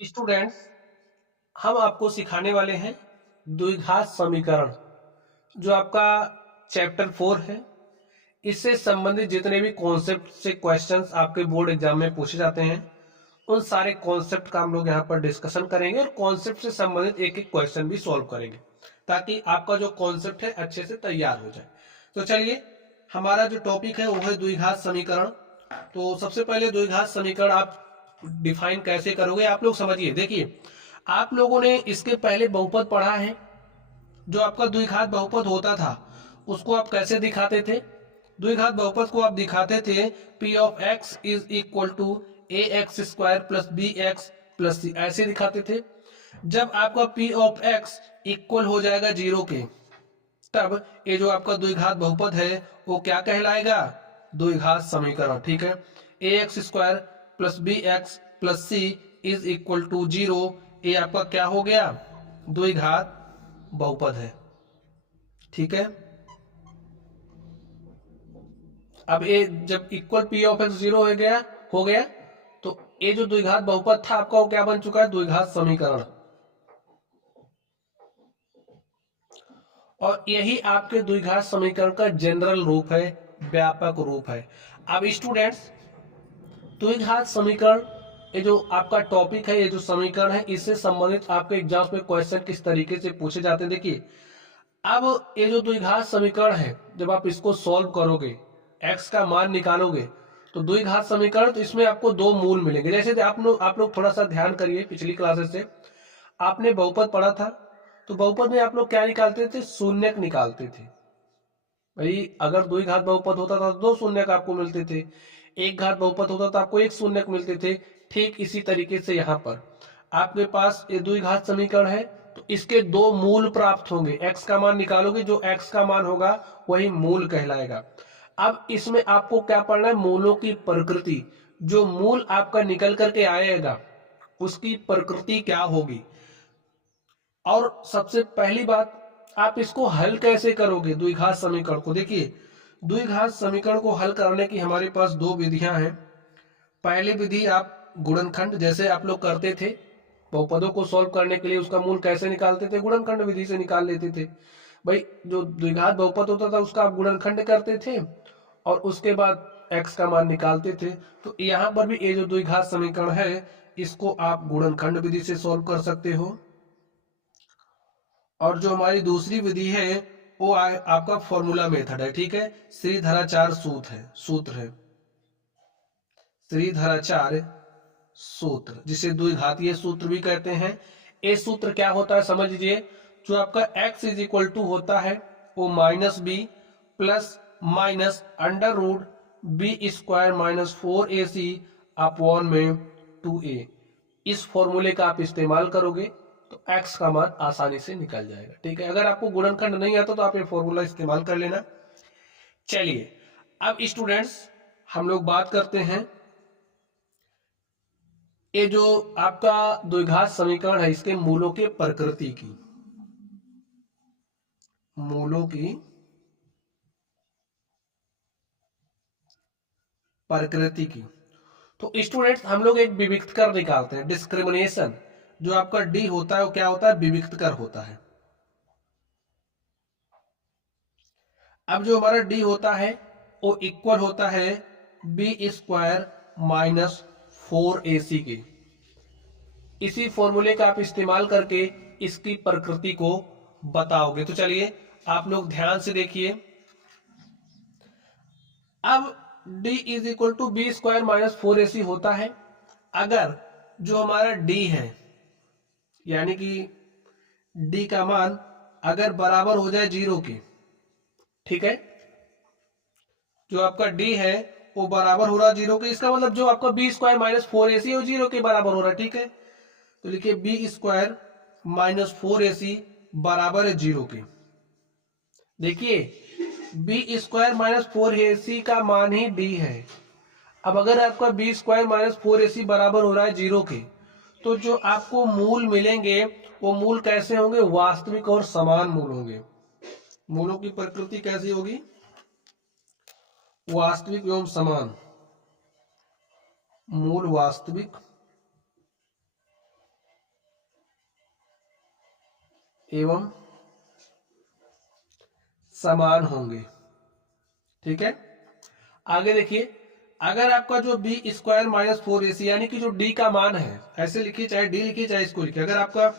Students, हम आपको सिखाने वाले हैं द्विघात समीकरण, जो आपका चैप्टर 4 है। इससे संबंधित जितने भी कॉन्सेप्ट से क्वेश्चंस आपके बोर्ड एग्जाम में पूछे जाते हैं, उन सारे कॉन्सेप्ट का हम लोग यहाँ पर डिस्कशन करेंगे और कॉन्सेप्ट से संबंधित एक एक क्वेश्चन भी सॉल्व करेंगे, ताकि आपका जो कॉन्सेप्ट है अच्छे से तैयार हो जाए। तो चलिए, हमारा जो टॉपिक है वो है द्विघात समीकरण। तो सबसे पहले द्विघात समीकरण आप डिफाइन कैसे करोगे, आप लोग समझिए। देखिए, आप लोगों ने इसके पहले बहुपद पढ़ा है। जो आपका द्विघात बहुपद होता था उसको आप कैसे दिखाते थे? द्विघात बहुपद को आप दिखाते थे P of X is equal to A X square plus B X plus C, ऐसे दिखाते थे। जब आपका पी ऑफ एक्स इक्वल हो जाएगा 0 के, तब ये जो आपका द्विघात बहुपद है वो क्या कहलाएगा? द्विघात समीकरण। ठीक है, A X square plus B X plus C is equal to 0, ये आपका क्या हो गया? द्विघात बहुपद है। ठीक है, अब ये जब इक्वल पी ऑफ एक्स 0 हो गया तो ये जो द्विघात बहुपद था आपका वो क्या बन चुका है? द्विघात समीकरण। और यही आपके द्विघात समीकरण का जनरल रूप है, व्यापक रूप है। अब स्टूडेंट्स, द्विघात समीकरण ये जो आपका टॉपिक है, ये जो समीकरण है, इससे संबंधित आपके एग्जाम में क्वेश्चन किस तरीके से पूछे जाते हैं। देखिए, अब ये जो द्विघात समीकरण है, जब आप इसको सॉल्व करोगे, x का मान निकालोगे, तो द्विघात समीकरण, तो इसमें आपको दो मूल मिलेंगे। जैसे आप लोग थोड़ा सा ध्यान करिए, पिछली क्लासेस से आपने बहुपद पढ़ा था, तो बहुपद में आप लोग क्या निकालते थे? शून्यक निकालते थे। भाई, अगर द्विघात बहुपद होता था तो दो शून्यक आपको मिलते थे, एक घात बहुपद होता तो आपको एक शून्यक मिलते थे। ठीक इसी तरीके से यहाँ पर आपके पास ये द्विघात समीकरण है, तो इसके दो मूल प्राप्त होंगे। x का मान निकालोगे, जो x का मान होगा वही मूल कहलाएगा। अब इसमें आपको क्या पढ़ना है? मूलों की प्रकृति। जो मूल आपका निकल करके आएगा उसकी प्रकृति क्या होगी। और सबसे पहली बात, आप इसको हल कैसे करोगे द्विघात समीकरण को? देखिए, द्विघात समीकरण को हल करने की हमारे पास दो विधियां हैं। पहली विधि, आप गुणनखंड, जैसे आप लोग करते थे बहुपदों को सॉल्व करने के लिए, उसका मूल कैसे निकालते थे? गुणनखंड विधि से निकाल लेते थे। भाई, जो द्विघात बहुपद होता था उसका आप गुणनखंड करते थे और उसके बाद x का मान निकालते थे। तो यहाँ पर भी ये जो द्विघात समीकरण है, इसको आप गुणनखंड विधि से सॉल्व कर सकते हो। और जो हमारी दूसरी विधि है वो आपका फॉर्मूला मेथड है। ठीक है, श्रीधराचार्य सूत्र है श्रीधराचार्य सूत्र, जिसे द्विघातीय सूत्र भी कहते हैं। ये सूत्र क्या होता है समझ लीजिए। जो आपका x इज इक्वल टू होता है वो minus B plus minus under root B square minus 4ac upon में 2a। इस फॉर्मूले का आप इस्तेमाल करोगे तो x का मान आसानी से निकल जाएगा। ठीक है, अगर आपको गुणनखंड नहीं आता तो आप ये फॉर्मूला इस्तेमाल कर लेना। चलिए, अब स्टूडेंट्स, हम लोग बात करते हैं ये जो आपका द्विघात समीकरण है, इसके मूलों के प्रकृति की। मूलों की प्रकृति की। तो स्टूडेंट्स, हम लोग एक विविक्त कर निकालते हैं, डिस्क्रिमिनेशन। जो आपका डी होता है वो क्या होता है? विविक्त कर होता है। अब जो हमारा डी होता है वो इक्वल होता है बी स्क्वायर माइनस 4ac के। इसी फॉर्मूले का आप इस्तेमाल करके इसकी प्रकृति को बताओगे। तो चलिए, आप लोग ध्यान से देखिए। अब d is equal to B square minus 4ac होता है अगर जो हमारा d है, यानी कि d का मान अगर बराबर हो जाए 0 के। ठीक है, जो आपका d है वो बराबर हो रहा 0 के, इसका मतलब जो आपका बी स्क्वायर माइनस 4ac वो 0 के बराबर हो रहा है। ठीक है, तो लिखिए बी स्क्वायर माइनस 4ac बराबर है 0 के। देखिए, बी स्क्वायर माइनस 4ac का मान ही d है। अब अगर आपका बी स्क्वायर माइनस 4ac बराबर हो रहा है 0 के, तो जो आपको मूल मिलेंगे वो मूल कैसे होंगे? वास्तविक और समान मूल होंगे। मूलों की प्रकृति कैसी होगी? वास्तविक एवं समान। मूल वास्तविक एवं समान होंगे। ठीक है, आगे देखिए, अगर आपका जो बी स्क्वायर माइनस 4ac यानी कि जो डी का मान है, ऐसे लिखिए चाहे डी लिखिए चाहे इसको लिखिए, अगर आपका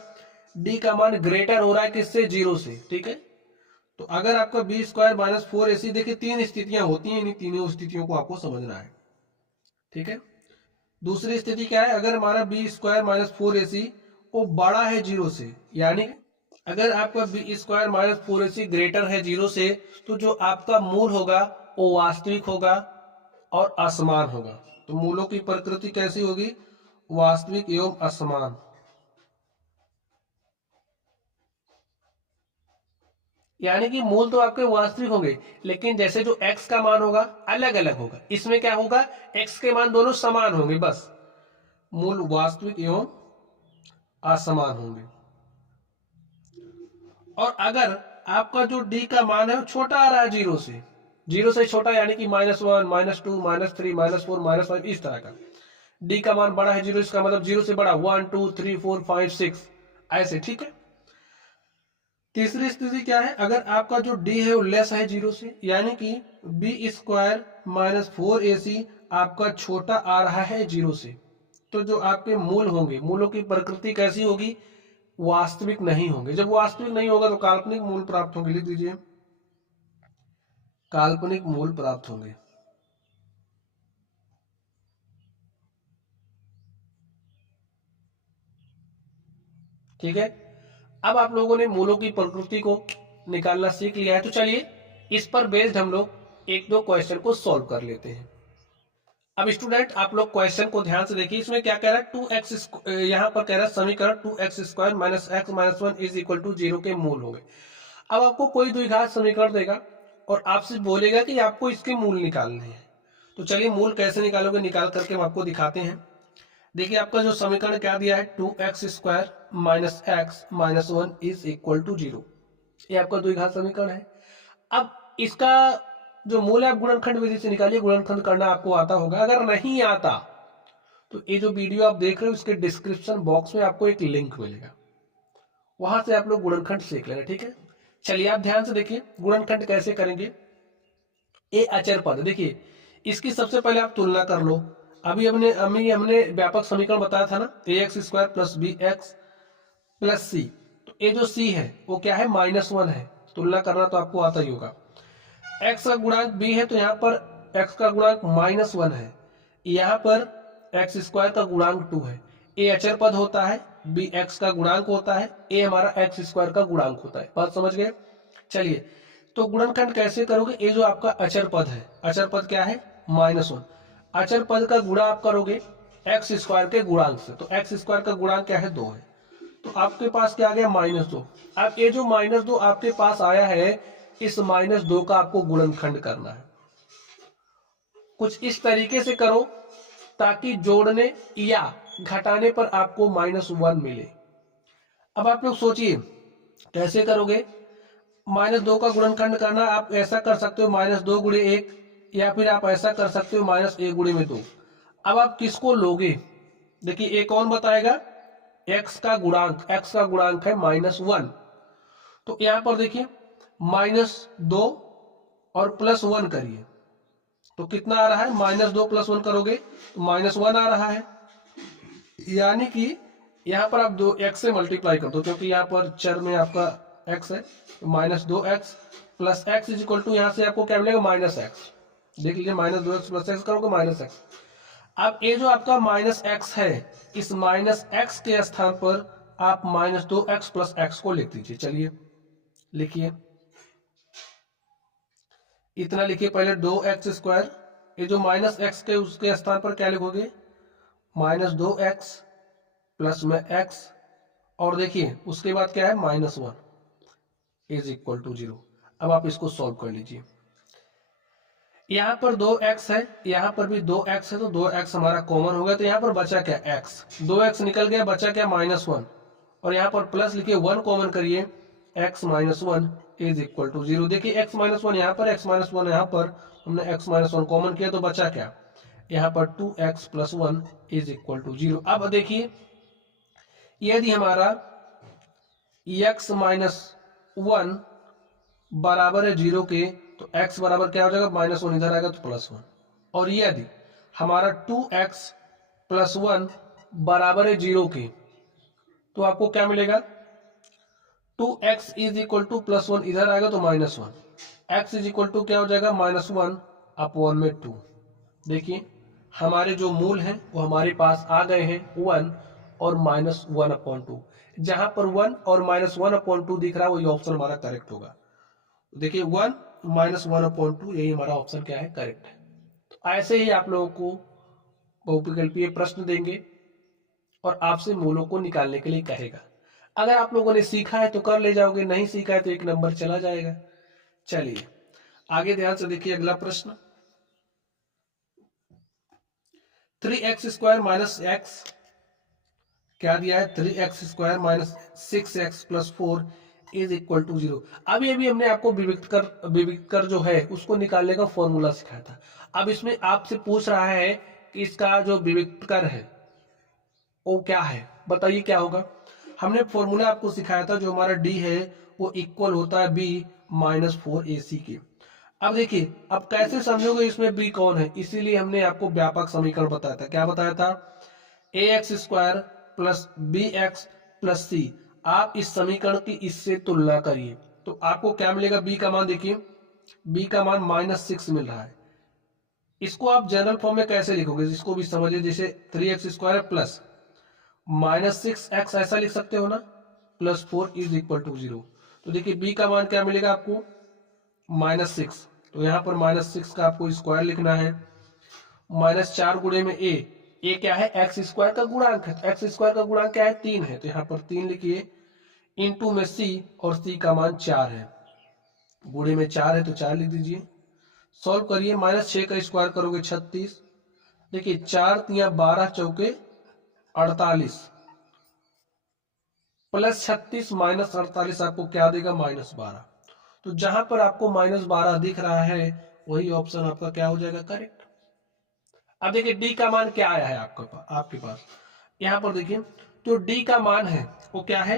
डी का मान ग्रेटर हो रहा है किससे, 0 से, ठीक है, तो अगर आपका बी स्क्वायर माइनस 4ac, देखिए 3 स्थितियां होती हैं, इन तीनों स्थितियों को आपको समझना है। ठीक है, दूसरी स्थिति क्या है, अगर हमारा बी स्क्वायर माइनस 4ac वो बड़ा है 0 से, यानी अगर आपका B square minus 4ac greater है 0 से, तो जो आपका मूल होगा वो वास्तविक होगा और असमान होगा। तो मूलों की प्रकृति कैसी होगी, वास्तविक एवं असमान। यानी कि मूल तो आपके वास्तविक होंगे, लेकिन जैसे जो x का मान होगा अलग अलग होगा, इसमें क्या होगा, x के मान दोनों समान होंगे, बस मूल वास्तविक एवं असमान होंगे। और अगर आपका जो d का मान है वो छोटा आ रहा है 0 से छोटा, यानी कि -1 -2 -3 -4 -5 इस तरह का, d का मान बड़ा है 0, इसका मतलब 0 से बड़ा 1 2 3 4 5 6 ऐसे। ठीक है, तीसरी स्थिति क्या है, अगर आपका जो d है वो लेस है 0 से, यानी कि बी स्क्वायर माइनस 4ac आपका छोटा आ रहा है 0 से, तो जो आपके मूल होंगे, मूलों की प्रकृति कैसी होगी, वास्तविक नहीं होंगे। जब वास्तविक नहीं होगा तो काल्पनिक मूल प्राप्त होंगे, लिख दीजिए काल्पनिक मूल प्राप्त होंगे। ठीक है, अब आप लोगों ने मूलों की प्रकृति को निकालना सीख लिया है, तो चलिए इस पर बेस्ड हम लोग एक दो क्वेश्चन को सॉल्व कर लेते हैं। अब स्टूडेंट आप लोग क्वेश्चन को ध्यान से देखिए, इसमें क्या कह रहा है, 2x, यहाँ पर कह रहा है समीकरण 2x square minus x minus 1 is equal to 0 के मूल होंगे। अब आपको कोई द्विघात समीकरण देगा और आपसे बोलेगा कि आपको इसके मूल निकालने हैं, तो चलिए मूल कैसे निकालोगे, निकाल करके हम आपको दिखाते हैं। देखिए आपका जो समीकरण क्या दिया है, 2x square minus x minus 1 is equal to 0, ये आपका द्विघात समीकरण है। अब इसका जो मूल है आप गुणनखंड विधि से निकालिए, गुणनखंड करना आपको आता होगा, अगर नहीं आता तो ये जो वीडियो आप देख रहे हो इसके डिस्क्रिप्शन बॉक्स में आपको एक लिंक मिलेगा, वहां से आप लोग गुणनखंड सीख लेना। ठीक है, चलिए आप ध्यान से देखिए गुणनखंड कैसे करेंगे। ए अचर पद, देखिए इसकी सबसे पहले आप तुलना कर लो। हमने व्यापक समीकरण बताया था ना, ax square plus B X plus C, तो ये जो सी है वो क्या है, -1 है, तुलना करना तो आपको आता ही होगा। x का गुणांक b है तो यहाँ पर x का गुणांक -1 है, यहाँ पर x स्क्वायर का गुणांक 2 है। a अचर पद होता है, b x का गुणांक होता है, a हमारा x स्क्वायर का गुणांक होता है, बात समझ गए। चलिए तो गुणनखंड कैसे करोगे, ये जो आपका अचर पद है, अचर पद क्या है, -1, अचर पद का गुणा आप करोगे एक्स स्क्वायर के गुणांक से, तो एक्स स्क्वायर का गुणांक क्या है, 2 है, तो आपके पास क्या आ गया, -2। अब ये जो -2 आपके पास आया है, इस -2 का आपको गुणनखंड करना है। कुछ इस तरीके से करो ताकि जोड़ने या घटाने पर आपको -1 मिले। अब आप लोग सोचिए कैसे करोगे, -2 का गुणनखंड करना, आप ऐसा कर सकते हो -2 गुणे 1, या फिर आप ऐसा कर सकते हो -1 गुणे में 2। अब आप किसको लोगे, देखिए एक कौन बताएगा, x का गुणांक, x का गुणांक है -1, तो यहां पर देखिए -2 और +1 करिए तो कितना आ रहा है, -2 + 1 करोगे तो -1 आ रहा है, यानी कि यहां पर आप 2x से मल्टीप्लाई कर दो, क्योंकि यहां पर चर में आपका x है, तो -2x plus x is equal to, यहां से आपको क्या मिलेगा, -x, देख लीजिए -2x प्लस x करोगे -x। अब ये जो आपका -x है, इस -x के स्थान पर आप -2x प्लस x को लिख दीजिए। चलिए लिखिए, इतना लिखिए पहले, 2x स्क्वायर, ये जो -x के उसके स्थान पर क्या लिखोगे, -2x प्लस में x, और देखिए उसके बाद क्या है, -1 इज इक्वल टू 0। अब आप इसको सॉल्व कर लीजिए, यहाँ पर 2x है, यहाँ पर भी 2x है, तो 2x हमारा कॉमन हो गया, तो यहाँ पर बचा क्या, x, 2x निकल गया, बचा क्या, -1, और यहाँ पर प्लस लिखिए, 1 कॉमन करिए, x - 1 इज इक्वल टू 0। देखिए x - 1 यहाँ पर, x - 1 यहाँ पर, हमने x - 1 कॉमन किया तो बचा क्या, यहाँ पर 2x + 1 इज इक्वल टू 0। अब देखिए यदि हमारा x माइनस वन बराबर है 0 के, तो x बराबर क्या हो जाएगा, -1 इधर आएगा तो +1। और यदि हमारा 2x प्लस 1 बराबर है 0 के, तो आपको क्या मिलेगा, 2x इज इक्वल टू +1 इधर आएगा तो -1, x इज इक्वल टू क्या हो जाएगा, -1 अपॉन में 2। देखिए हमारे जो मूल हैं वो हमारे पास आ गए हैं 1 और -1/2। जहां पर 1 और -1/2 दिख रहा है वही ऑप्शन हमारा करेक्ट होगा। देखिए 1 -1/2 यही हमारा ऑप्शन क्या है, करेक्ट है। तो ऐसे ही आप लोगों को बहुविकल्पीय प्रश्न देंगे और आपसे मूलों को निकालने के लिए कहेगा। अगर आप लोगों ने सीखा है तो कर ले जाओगे, नहीं सीखा है तो एक नंबर चला जाएगा। चलिए आगे ध्यान से देखिए अगला प्रश्न, 3x² माइनस एक्स क्या दिया है, 3x² minus 6x plus 4 is equal to 0। अभी अभी हमने आपको विविक्तर जो है उसको निकालने का फॉर्मूला सिखाया था। अब इसमें आपसे पूछ रहा है कि इसका जो विविक्तर है वो क्या है, बताइए क्या होगा। हमने फॉर्मूला आपको सिखाया था, जो हमारा डी है वो इक्वल होता है बी माइनस 4ac के। अब देखिए अब कैसे समझोगे इसमें बी कौन है, इसीलिए हमने आपको व्यापक समीकरण बताया था। क्या बताया था, ax² plus bx plus c। आप इस समीकरण की इससे तुलना करिए तो आपको क्या मिलेगा, b का मान देखिए, b का मान -6 मिल रहा है। इसको आप जनरल फॉर्म में कैसे लिखोगे, इसको भी समझिए। जैसे 3x² प्लस -6x ऐसा लिख सकते हो ना, प्लस 4 इज इक्वल टू 0। तो देखिए b का मान क्या मिलेगा आपको, -6। तो यहाँ पर -6 का आपको स्क्वायर लिखना है। -4 गुणे में a क्या है, x² का गुणांक है, तो x² का गुणांक क्या है, 3 है, तो यहाँ पर 3 लिखिए, इंटू में c, और c का मान 4 है, गुणे में 4 है तो 4 लिख दीजिए। सॉल्व करिए, -6 का स्क्वायर करोगे 36, देखिए 4 तिया 12 चौके 48, प्लस 36 माइनस 48 आपको क्या देगा, -12। तो जहां पर आपको -12 दिख रहा है वही ऑप्शन आपका क्या हो जाएगा, करेक्ट। अब देखिए डी का मान क्या आया है आपके पास, यहां पर देखिए जो डी का मान है वो क्या है,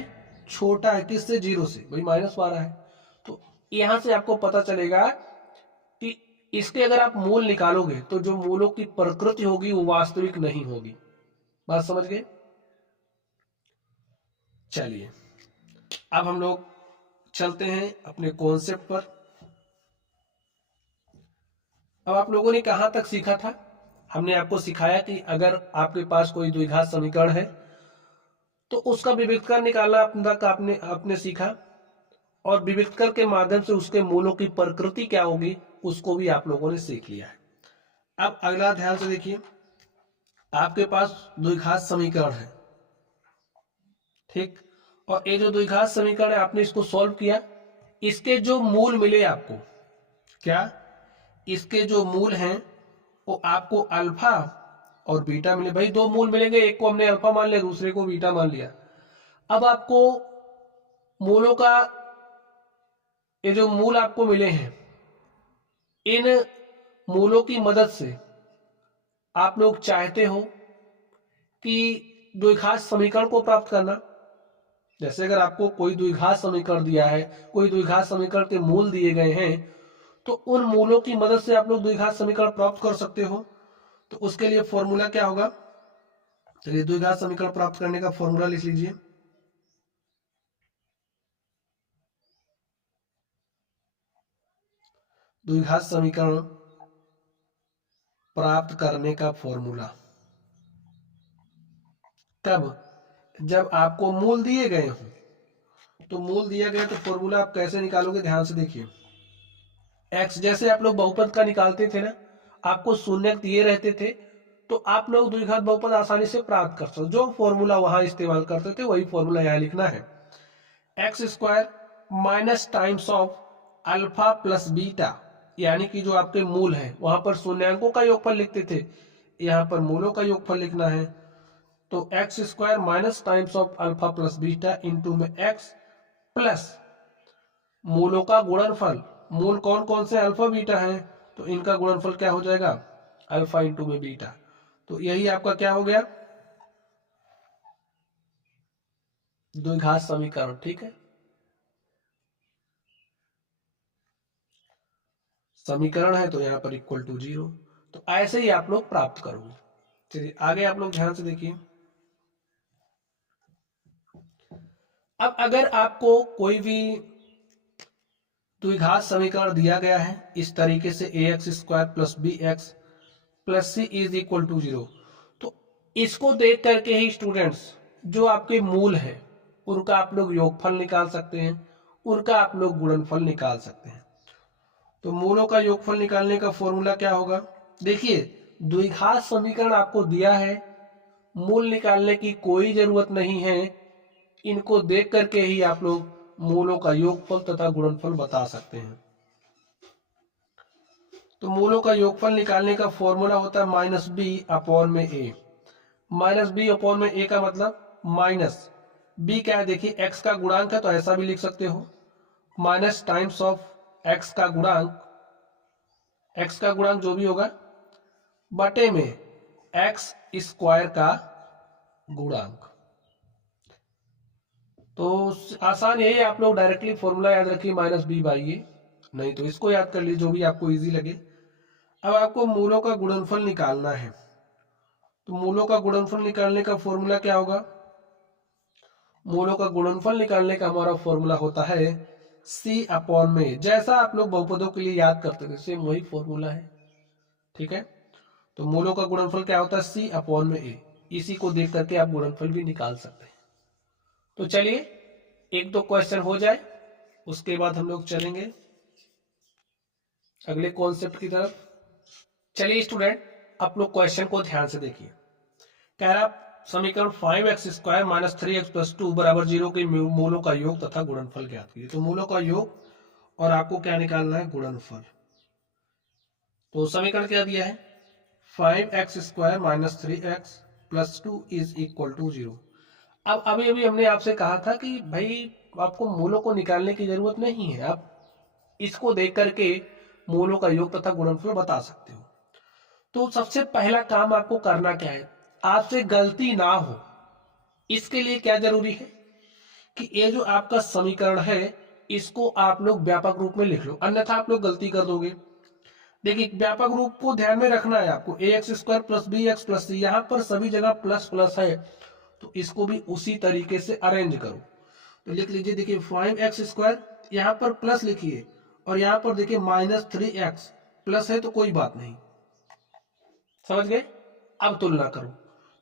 छोटा है, किससे, 0 से, भाई -12 है। तो यहां से आपको पता चलेगा कि इसके अगर आप मूल निकालोगे तो जो मूलों की प्रकृति होगी वो वास्तविक नहीं होगी। बात समझ गए। चलिए अब हम लोग चलते हैं अपने कॉन्सेप्ट पर। अब आप लोगों ने कहां तक सीखा था, हमने आपको सिखाया कि अगर आपके पास कोई द्विघात समीकरण है तो उसका विविधकर निकालना आपने सीखा, और विविधकर के माध्यम से उसके मूलों की प्रकृति क्या होगी उसको भी आप लोगों ने सीख लिया है। अब अगला ध्यान से देखिए, आपके पास द्विघात समीकरण है, ठीक, और ये जो द्विघात समीकरण है आपने इसको सॉल्व किया, इसके जो मूल मिले आपको, क्या, इसके जो मूल हैं वो आपको अल्फा और बीटा मिले। भाई दो मूल मिलेंगे, एक को हमने अल्फा मान लिया, दूसरे को बीटा मान लिया। अब आपको मूलों का, ये जो मूल आपको मिले हैं, इन मूलों की मदद से आप लोग चाहते हो कि द्विघात समीकरण को प्राप्त करना। जैसे अगर आपको कोई द्विघात समीकरण दिया है, कोई द्विघात समीकरण के मूल दिए गए हैं, तो उन मूलों की मदद से आप लोग द्विघात समीकरण प्राप्त कर सकते हो। तो उसके लिए फॉर्मूला क्या होगा, चलिए द्विघात समीकरण प्राप्त करने का फॉर्मूला लिख लीजिए। द्विघात समीकरण प्राप्त करने का फॉर्मूला, तब जब आपको मूल दिए गए हो, तो मूल दिया गया तो फॉर्मूला आप कैसे निकालोगे, ध्यान से देखिए। x जैसे आप लोग बहुपद का निकालते थे ना, आपको शून्य दिए रहते थे, तो आप लोग द्विघात बहुपद आसानी से प्राप्त कर सकते, जो फॉर्मूला वहां इस्तेमाल करते थे वही फॉर्मूला यहाँ लिखना है। x² minus times of alpha plus beta, यानी कि जो आपके मूल है वहां पर शून्यांकों का योगफल लिखते थे, यहाँ पर मूलों का योगफल लिखना है। तो x² minus times of alpha plus beta into में x प्लस मूलों का गुणनफल, मूल कौन कौन से, अल्फा बीटा है, तो इनका गुणनफल क्या हो जाएगा, अल्फा इंटू में बीटा। तो यही आपका क्या हो गया, द्विघात समीकरण, ठीक है। समीकरण है तो यहाँ पर इक्वल टू 0, तो ऐसे ही आप लोग प्राप्त करोगे। चलिए आगे आप लोग ध्यान से देखिए। अब अगर आपको कोई भी द्विघात समीकरण दिया गया है इस तरीके से ax square plus B X plus C is equal to 0, तो इसको देख करके ही स्टूडेंट्स जो आपके मूल है उनका आप लोग योगफल निकाल सकते हैं, उनका आप लोग गुणनफल निकाल सकते हैं। तो मूलों का योगफल निकालने का फॉर्मूला क्या होगा? देखिए, द्विघात समीकरण आपको दिया है, मूल निकालने की कोई जरूरत नहीं है, इनको देख करके ही आप लोग मूलों का योगफल तथा गुणनफल बता सकते हैं। तो मूलों का योगफल निकालने का फॉर्मूला होता है माइनस बी अपॉन में ए। माइनस बी अपॉन में ए का मतलब माइनस बी क्या है? देखिए एक्स का गुणांक है तो ऐसा भी लिख सकते हो, माइनस टाइम्स ऑफ एक्स का गुणांक, एक्स का गुणांक जो भी होगा बटे में एक्स स्क्वायर का गुणांक। तो आसान यही, आप लोग डायरेक्टली फॉर्मूला याद रखिए माइनस बी बाई ए, नहीं तो इसको याद कर लीजिए जो भी आपको इजी लगे। अब आपको मूलों का गुणनफल निकालना है, तो मूलों का गुणनफल निकालने का फॉर्मूला क्या होगा? मूलों का गुणनफल निकालने का हमारा फॉर्मूला होता है सी अपॉन में, जैसा आप लोग बहुपदों के लिए याद करते थे सेम वही फॉर्मूला है, ठीक है। तो मूलों का गुणनफल क्या होता है? सी अपॉन में ए। इसी को देख करके आप गुणनफल भी निकाल सकते हैं। तो चलिए एक दो क्वेश्चन हो जाए, उसके बाद हम लोग चलेंगे अगले कॉन्सेप्ट की तरफ। चलिए स्टूडेंट, आप लोग क्वेश्चन को ध्यान से देखिए। कह रहा समीकरण 5x square minus 3x plus 2 बराबर 0 के मूलों का योग तथा गुणनफल ज्ञात कीजिए। तो मूलों का योग और आपको क्या निकालना है? गुणनफल। तो समीकरण क्या दिया है? 5x square minus 3x plus 2 is equal to 0। अब अभी अभी हमने आपसे कहा था कि भाई आपको मूलों को निकालने की जरूरत नहीं है, आप इसको देख करके मूलों का योग तथा गुणनफल बता सकते हो। तो सबसे पहला काम आपको करना क्या है? आपसे गलती ना हो इसके लिए क्या जरूरी है कि ये जो आपका समीकरण है इसको आप लोग व्यापक रूप में लिख लो, अन्यथा आप लोग गलती कर दोगे। देखिए व्यापक रूप को ध्यान में रखना है आपको, A X square plus B X plus C, यहाँ पर सभी जगह प्लस प्लस है तो इसको भी उसी तरीके से अरेंज करो। तो लिख लीजिए, देखिए 5x स्क्वायर, यहाँ पर प्लस लिखिए और यहाँ पर देखिए माइनस 3x, प्लस है तो कोई बात नहीं, समझ गए। अब तुलना करो,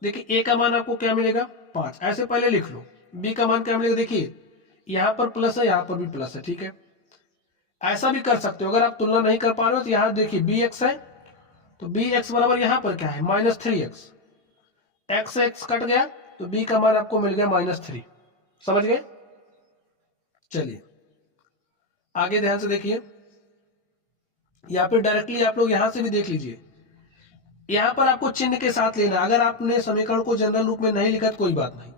देखिए a का मान आपको क्या मिलेगा? 5, ऐसे पहले लिख लो। b का मान क्या मिलेगा? देखिए यहाँ पर प्लस है, यहाँ पर भी प्लस है, ठीक है। ऐसा भी कर सकते हो, अगर आप तुलना नहीं कर पा रहे हो तो यहाँ देखिए bx है, तो bx बराबर यहाँ पर क्या है? Minus 3x, x x cut गया तो b का मान आपको मिल गया माइनस 3, समझ गए। चलिए आगे ध्यान से देखिए, या फिर डायरेक्टली आप लोग यहां से भी देख लीजिए। यहां पर आपको चिन्ह के साथ लेना, अगर आपने समीकरण को जनरल रूप में नहीं लिखा तो कोई बात नहीं,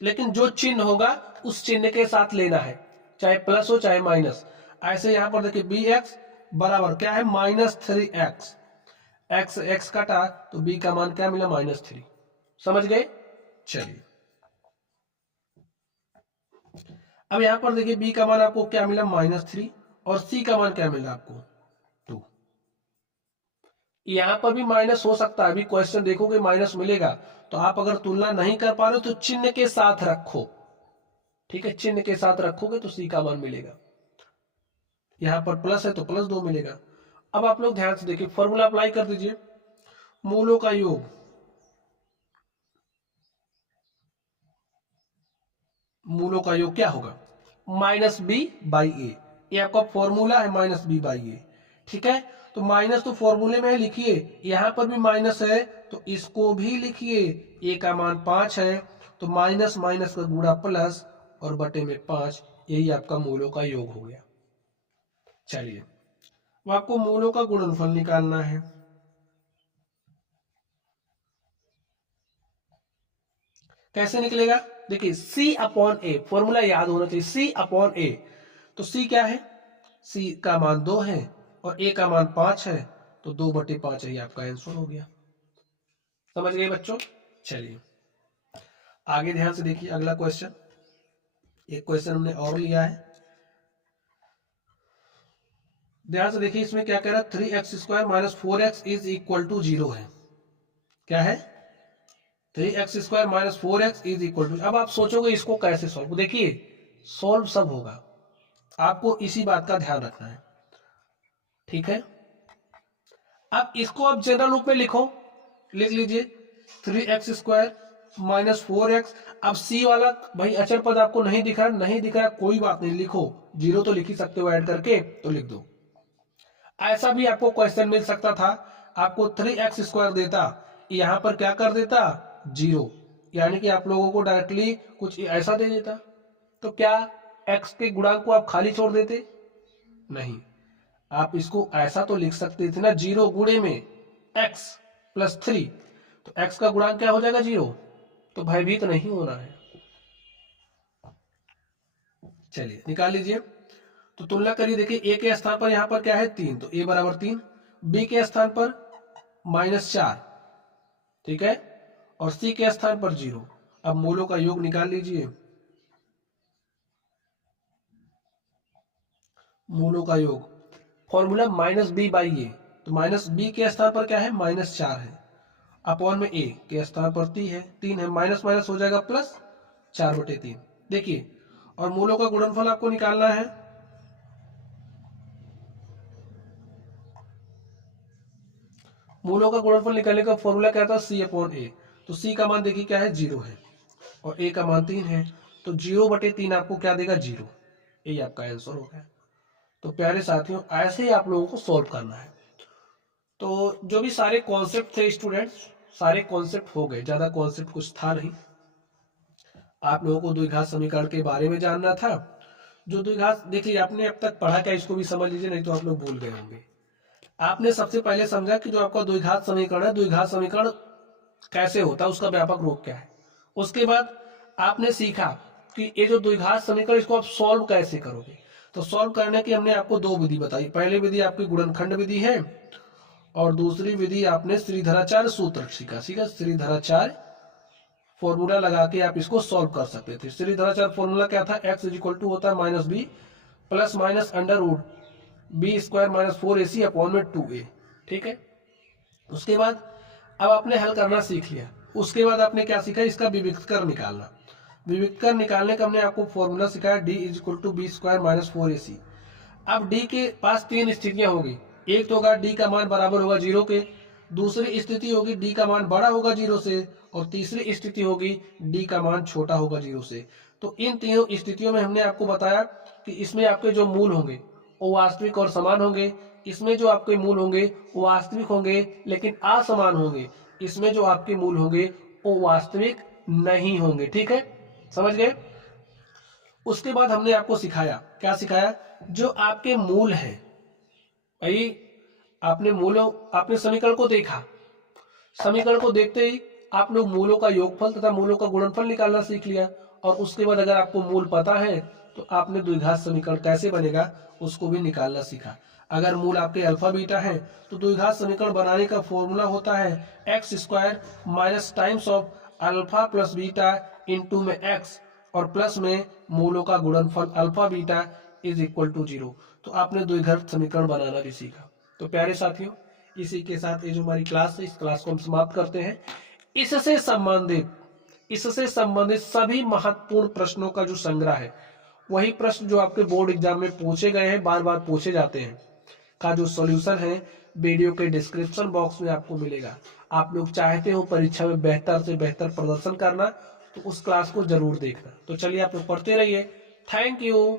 लेकिन जो चिन्ह होगा उस चिन्ह के साथ लेना है, चाहे प्लस हो चाहे माइनस। ऐसे यहां पर देखिए बी एक्स बराबर क्या है? माइनस 3x, एक्स एक्स काटा तो b का मान क्या मिला? माइनस 3, समझ गए। चलिए अब यहां पर देखिए b का मान आपको क्या मिला? माइनस 3, और c का मान क्या मिला आपको? 2। यहां पर भी माइनस हो सकता है, अभी क्वेश्चन देखोगे माइनस मिलेगा, तो आप अगर तुलना नहीं कर पा रहे हो तो चिन्ह के साथ रखो, ठीक है। चिन्ह के साथ रखोगे तो सी का मान मिलेगा, यहां पर प्लस है तो प्लस 2 मिलेगा। अब आप लोग ध्यान से देखिए, फॉर्मूला अप्लाई कर दीजिए, मूलों का योग, मूलों का योग क्या होगा? माइनस बी बाई ए, ये आपका फॉर्मूला है माइनस बी बाई ए, ठीक है। तो माइनस तो फॉर्मूले में लिखिए, यहां पर भी माइनस है तो इसको भी लिखिए, ए का मान 5 है तो माइनस माइनस का गुणा प्लस और बटे में 5, यही आपका मूलों का योग हो गया। चलिए अब आपको मूलों का गुणनफल निकालना है। कैसे निकलेगा? देखिए सी अपॉन ए, फॉर्मूला याद होना चाहिए, सी अपॉन ए। तो सी क्या है? सी का मान 2 है और ए का मान 5 है, तो 2/5 ही आपका आंसर हो गया, समझ गए बच्चों। चलिए आगे ध्यान से देखिए अगला क्वेश्चन। एक क्वेश्चन हमने और लिया है, ध्यान से देखिए। इसमें क्या कह रहा है, 3x² minus 4x is equal to 0 है। क्या है, 3x² minus 4x is equal to. अब आप सोचोगे इसको कैसे सॉल्व, देखिए सॉल्व सब होगा, आपको इसी बात का ध्यान रखना है, ठीक है। अब इसको आप जनरल रूप में लिखो, लिख लीजिए 3x² माइनस 4x। अब c वाला भाई अचर पद आपको नहीं दिख रहा, नहीं दिख रहा कोई बात नहीं, लिखो 0 तो लिख ही सकते हो ऐड करके, तो लिख दो। ऐसा भी आपको क्वेश्चन मिल सकता था, आपको 3x² देता, यहां पर क्या कर देता 0, यानी कि आप लोगों को डायरेक्टली कुछ ऐसा दे देता, तो क्या x के गुणांक को आप खाली छोड़ देते, नहीं, आप इसको ऐसा तो लिख सकते थे ना, 0 गुणे में x प्लस 3, तो x का गुणांक क्या हो जाएगा 0, तो भयभीत नहीं होना है। चलिए निकाल लीजिए, तो तुलना करिए, देखिए a के स्थान पर यहां पर क्या है 3, तो a बराबर 3, b के स्थान पर -4, ठीक है, और c के स्थान पर 0। अब मूलों का योग निकाल लीजिए, मूलों का योग फॉर्मूला -b/a, तो -b के स्थान पर क्या है -4 है, अपॉन में a के स्थान पर 3 है, माइनस माइनस हो जाएगा प्लस 4/3। देखिए, और मूलों का गुणनफल आपको निकालना है, मूलों का गुणनफल निकालने का फॉर्मूला क्या था c/a, तो c का मान देखिए क्या है 0 है, और a का मान 3 है, तो 0/3 आपको क्या देगा 0, यही आपका आंसर हो गया। तो प्यारे साथियों, ऐसे ही आप लोगों को सॉल्व करना है। तो जो भी सारे कॉन्सेप्ट थे स्टूडेंट्स, सारे कॉन्सेप्ट हो गए, ज्यादा कॉन्सेप्ट कुछ था नहीं। आप लोगों को द्विघात समीकरण के बारे में जानना था। जो द्विघात, देखिए आपने अब तक पढ़ा क्या, इसको भी समझ लीजिए, नहीं तो आप लोग भूल गए होंगे। आपने सबसे पहले समझा कि जो आपका द्विघात समीकरण है, द्विघात समीकरण कैसे होता है, उसका व्यापक रूप क्या है। उसके बाद आपने सीखा कि ये जो द्विघात समीकरण, इसको आप सॉल्व कैसे करोगे। तो सॉल्व करने की हमने आपको दो विधि बताई, पहली विधि आपकी गुणनखंड विधि है, और दूसरी विधि आपने श्रीधराचार्य सूत्र सीखा, श्रीधराचार्य फॉर्मूला लगा के आप इसको सॉल्व कर सकते थे। श्रीधराचार्य फॉर्मूला क्या था, x इक्वल टू होता है -b plus minus √b² minus 4ac upon में 2a, ठीक है। उसके बाद अब आपने हल करना सीख लिया, उसके बाद आपने क्या सीखा, इसका विविक्तकर निकालना। विविक्तकर निकालने का हमने आपको फॉर्मूला सिखाया, d equal to b² minus 4ac। अब d के पास तीन स्थितियां होगी, एक तो होगा d का मान बराबर होगा 0 के, दूसरी स्थिति होगी d का मान बड़ा होगा 0 से, और तीसरी स्थिति होगी d का मान छोटा होगा 0 से। तो इन तीनों स्थितियों में हमने आपको बताया कि इसमें आपके जो मूल होंगे वो वास्तविक और समान होंगे, इसमें जो आपके मूल होंगे वो वास्तविक होंगे लेकिन असमान होंगे, इसमें जो आपके मूल होंगे वो वास्तविक नहीं होंगे, ठीक है, समझ गए। उसके बाद हमने आपको सिखाया, क्या सिखाया, जो आपके मूल हैं, भाई आपने समीकरण को देखा, समीकरण को देखते ही आप लोग मूलों का योगफल तथा मूलों का गुणनफल निकालना सीख लिया, और उसके बाद अगर आपको मूल पता है तो आपने द्विघात समीकरण कैसे बनेगा उसको भी निकालना सीखा। अगर मूल आपके अल्फा बीटा है तो द्विघात समीकरण बनाने का फॉर्मूला होता है x² minus times of alpha plus beta into में x, और प्लस में मूलों का गुणनफल alpha beta is equal to 0। तो आपने द्विघात समीकरण बनाना भी सीखा। तो प्यारे साथियों, इसी के साथ ये जो हमारी क्लास है, इस क्लास को हम समाप्त करते हैं। इससे संबंधित सभी महत्वपूर्ण प्रश्नों का जो संग्रह है, वही प्रश्न जो आपके बोर्ड एग्जाम में पूछे गए हैं, बार बार पूछे जाते हैं, का जो सॉल्यूशन है वीडियो के डिस्क्रिप्शन बॉक्स में आपको मिलेगा। आप लोग चाहते हो परीक्षा में बेहतर से बेहतर प्रदर्शन करना, तो उस क्लास को जरूर देखना। तो चलिए आप लोग पढ़ते रहिए। Thank you.